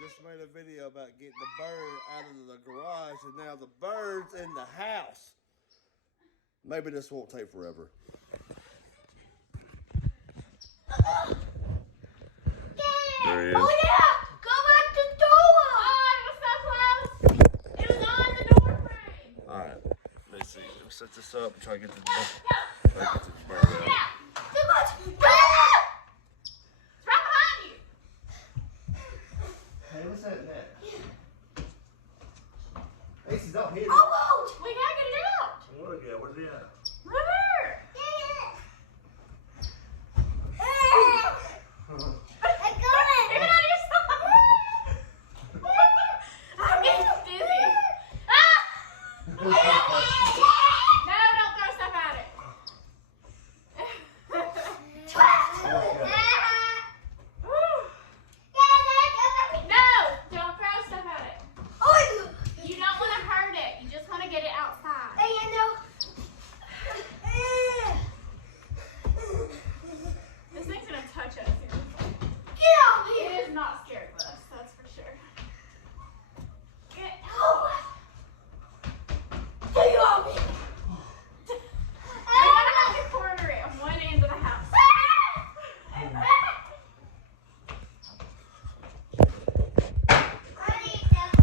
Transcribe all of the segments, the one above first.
just made a video about getting the bird out of the garage, and now the bird's in the house. Maybe this won't take forever. There he is. Oh yeah! Go back the door! Oh, it was so close. It was on the door frame. All right, let's see. Let's set this up and try to get the bird out. Yeah! Too much! It's right behind you! Hey, what's that? Aces out here. Oh, we gotta get it out! Where's it at? Where's it at? Right there! Get it out of your stomach! I'm getting dizzy. Ah! No, don't throw stuff at it. No, don't throw stuff at it. You don't want to hurt it. You just want to get it outside. This thing's gonna touch us. It is not scared of us, that's for sure. Get out. I gotta have to corner it on one end of the house.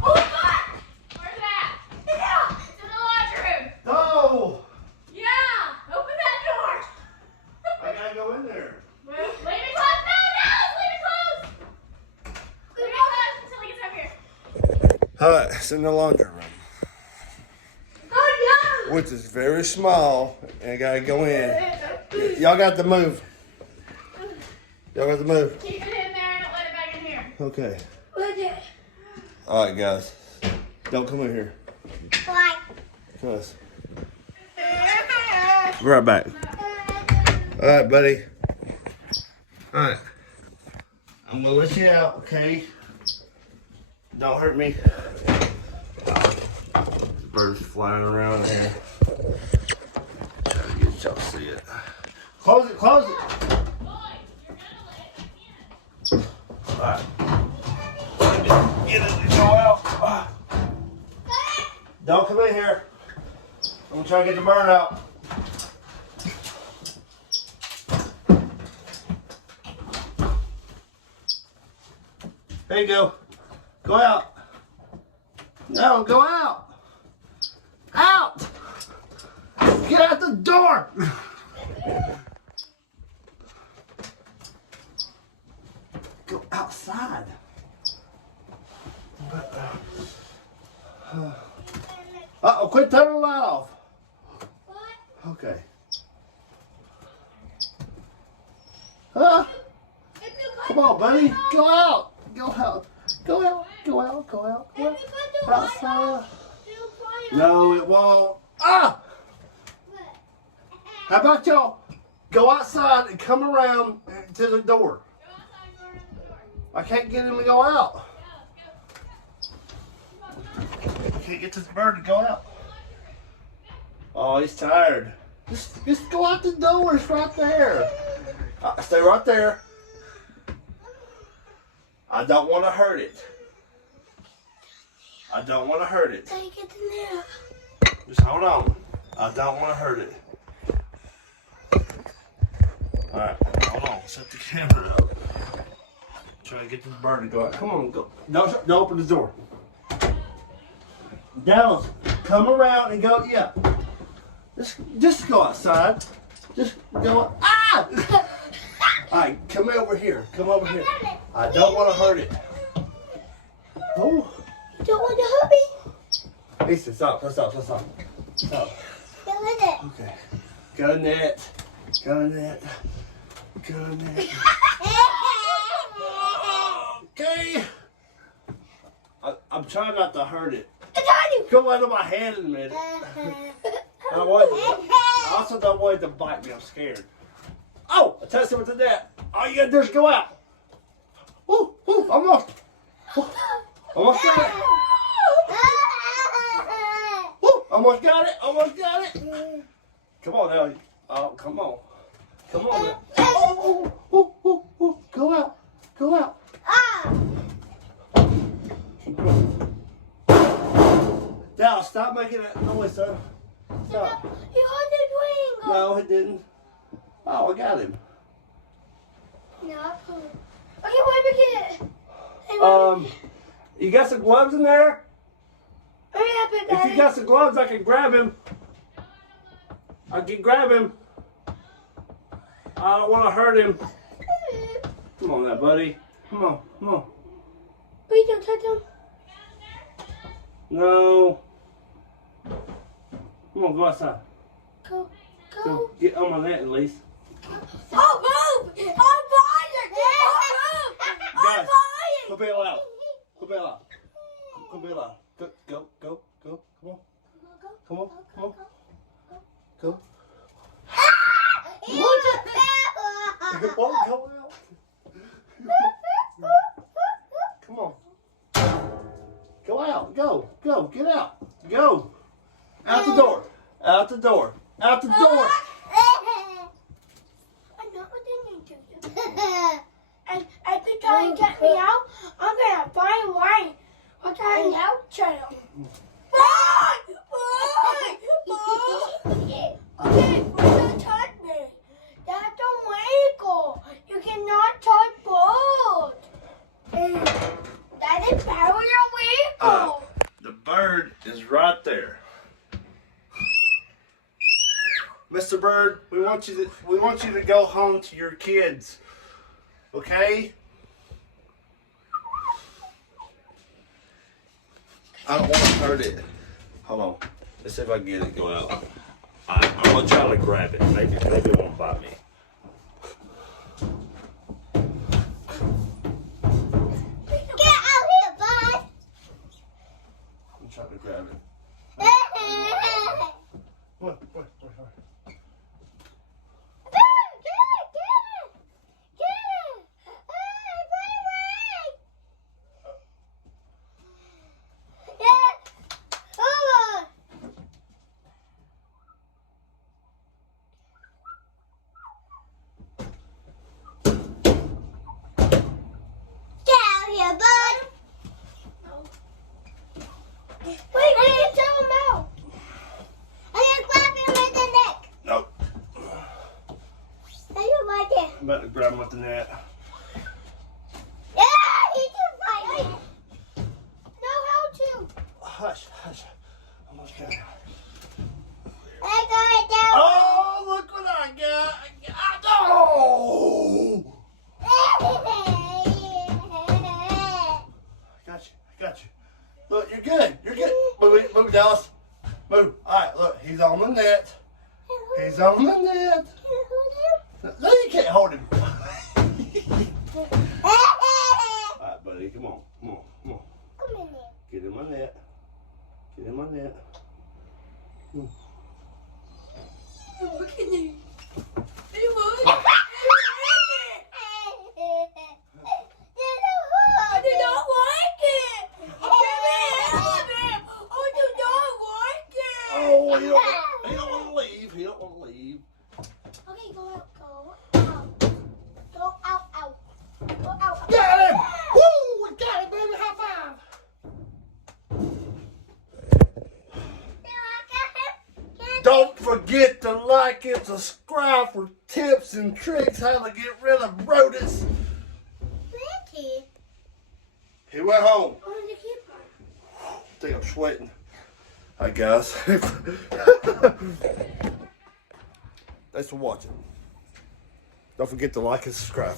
Oh, God! Where's that? It's in the laundry room. No! Yeah! Open that door! I gotta go in there. Leave it closed! No! Leave it closed! Leave it closed until he gets over here. All right, it's in the laundry room, which is very small, and I gotta go in. Y'all got to move. Y'all got to move. Keep it in there and don't let it back in here. Okay. All right, guys. Don't come in here. Cuz. Be right back. All right, buddy. All right. I'm gonna let you out, okay? Don't hurt me. Birds flying around in here. Try to get y'all to see it. Close it, close it. Boy, you're gonna let it in. Alright. Get it to go out. Don't come in here. I'm gonna try to get the bird out. There you go. Go out. No, go out. Out! Get out the door! Go outside. Uh-oh, quit turning the light off. Okay. Come on, buddy. Go out. Go out. Go out. Go out. Go out. Go out. Outside. No, it won't. Ah! How about y'all go outside and come around to the door? I can't get him to go out. I can't get this bird to go out. Oh, he's tired. Just go out the door. It's right there. Stay right there. I don't want to hurt it. I don't want to hurt it. Just hold on. I don't want to hurt it. Alright, hold on. Set the camera up. Try to get this bird to go out. Come on, go. Don't open the door. Dallas, come around and go. Yeah. Just go outside. Just go. Ah! Alright, come over here. Come over here. I don't want to hurt it. Oh. Don't want to hurt me. Lisa, stop. Stop. Okay. Go net. Go net. Go net. Okay. I'm trying not to hurt it. Go out of my hand in a minute. I also don't want it to bite me. I'm scared. Oh, I touched it with the net. All you gotta do is go out. Ooh, almost. Almost got it. Woo, almost got it. Come on now. Oh, come on. Come on now. Oh, go out. Dallas, stop making that noise, son. Stop. He got the twinkle. No, it didn't. Oh, I got him. No. Okay, wait a minute. Hey, You got some gloves in there? hurry up, If Daddy. you got some gloves, I can grab him. I can grab him. I don't want to hurt him. Come on now, buddy. Come on, come on. Please don't touch him. No. Come on, go outside. Go. Go get on my net at least. Oh, move! I'm fire! Oh, move! I'm Guys, fire! go bail out. Go bail out. Go bail out. Go. Come on. Come on. Come on. Go. He just It won't come out. Come on. Go out. Go. Get out. Go. Out the door. Out the door. Out the door. I'm not what they need to do. And if they try to get me out, I'm gonna find a way. I'll try and out channel. Okay, don't touch me. That's illegal. You cannot touch boats. That is very illegal. The bird is right there. Mr. Bird, we want you to go home to your kids. Okay? I don't want to hurt it. Hold on. Let's see if I can get it going out. I'm gonna try to grab it. Maybe it won't bite me. Get out here, bud. I'm trying to grab it. What? Nope. I'm about to grab him with the net. Hush. Almost got it. Oh, look what I got. Oh! I got you. Look, you're good. Move, Dallas. Move. All right, look, he's on the net. No, you can't hold him. All right, buddy, come on. Get in my net. Look at you. I do not like it. I do not like it. Oh, he don't want to leave. Okay, go out. Go out. Got him! Woo! We got it, baby. High five. Don't forget to like and subscribe for tips and tricks how to get rid of rodents. He went home. I think I'm sweating. Hi guys. Thanks for watching. Don't forget to like and subscribe.